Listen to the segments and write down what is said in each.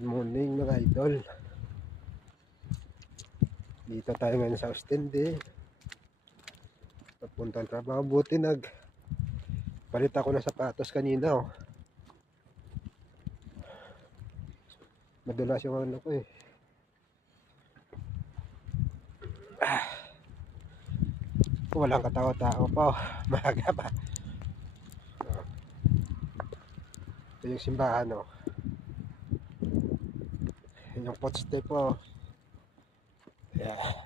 Good morning mga idol. Dito tayo ngayon sa Ostende. Papuntang trabaho. Buti palit ako ng sapatos kanina. Madulas yung ano ko eh. Walang katao-tao pa. Maaga pa. Ito yung simbahan yung footstep yeah.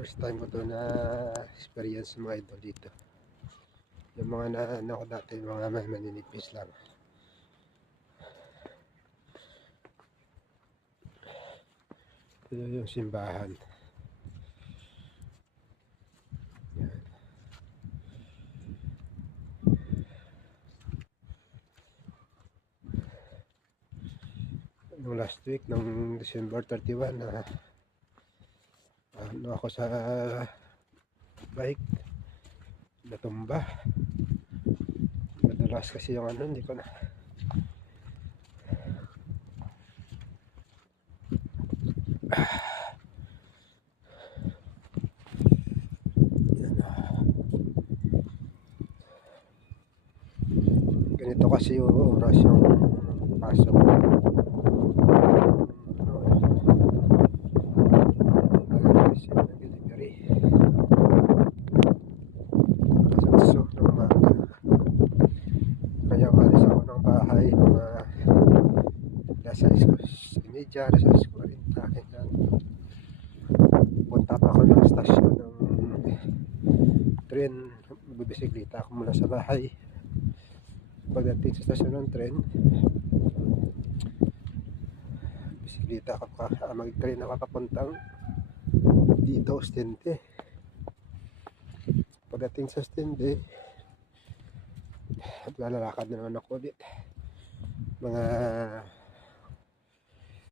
First time ko to na experience mga idol dito. Yung mga ko dati, mga maninipis lang. Ito yung simbahan. Yan. Nung last week, ng December 31 ako sa bike, natumba. Madalas kasi yung hindi ko na ganito kasi yung oras yung pasok. Kaya umalis ako ng bahay mga nasa 6:30, nasa 6:40. Punta pa ako ng stasyon ng tren. Bibisikleta ako mula sa bahay. Pagdating sa stasyon ng tren, bisikleta ako mag-tren ako papuntang dito Ostende. Pagdating sa Ostende, at lalakad na naman ako ulit mga